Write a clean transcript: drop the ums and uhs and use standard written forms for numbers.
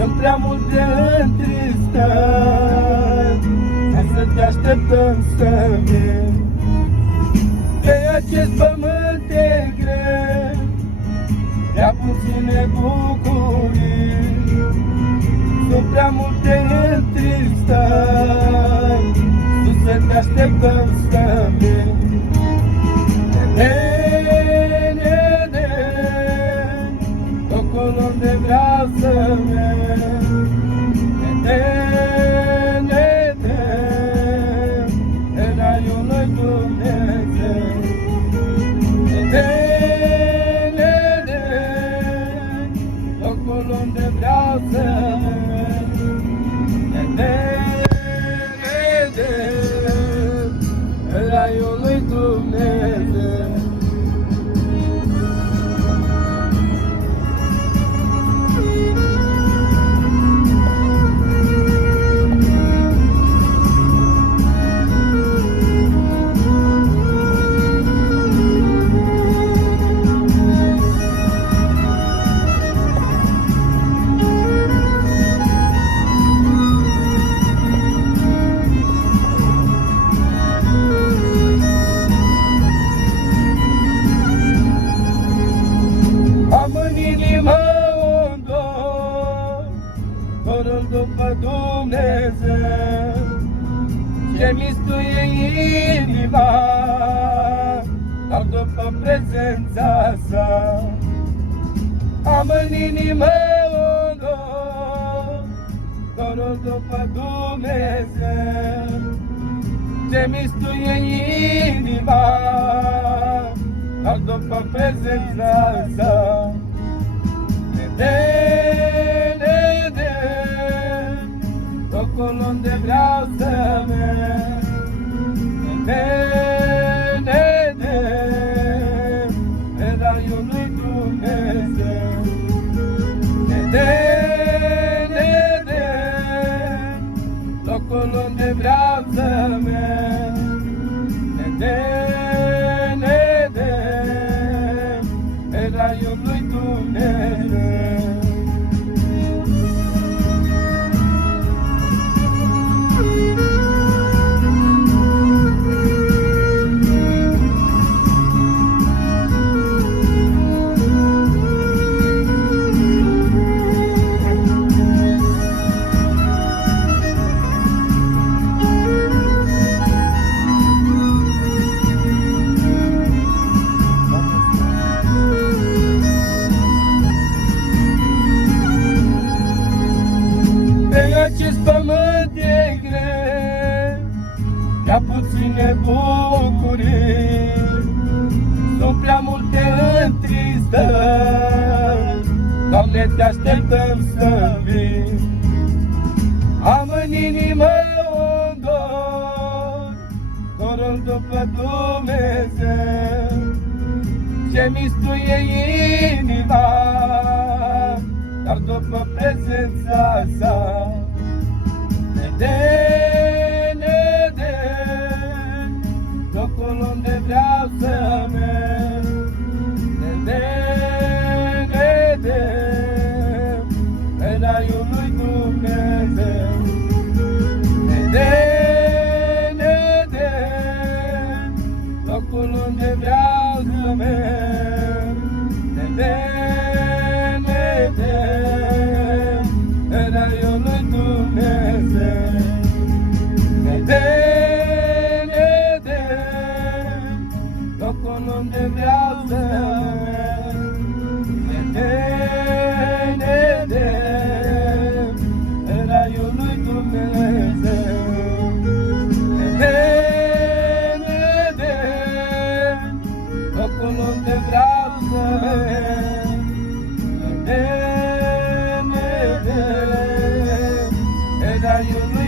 Sunt prea multe întristări ca să te așteptăm să vii. Pe acest pământ e greu, prea puține bucurii. Sunt prea multe întristări, tu să te așteptăm să vii. Acolo unde vreau să merg, în raiul lui Dumnezeu. Acolo unde vreau să merg, în raiul lui Dumnezeu. Dorul după Dumnezeu, ce mistuie inima, doar după prezența sa. Am în inimă un dor, dorul după Dumnezeu, ce mistuie inima, doar după prezența sa. Acolo unde vreau să merg, în raiul lui Dumnezeu. Locul unde vreau să merg, în raiul lui Dumnezeu. Acest pământ e greu, prea puține bucurii. Sunt prea multe întristări, Doamne, te așteptăm să vii. Am în inimă un dor, dorul după Dumnezeu, ce mistuie inima, dar după prezența sa. Locul unde vreau să merg, în raiul lui Dumnezeu. Locul unde vreau să merg, în raiul lui Dumnezeu. Locul unde vreau să merg, în raiul lui Dumnezeu. Locul unde vreau să merg, în raiul lui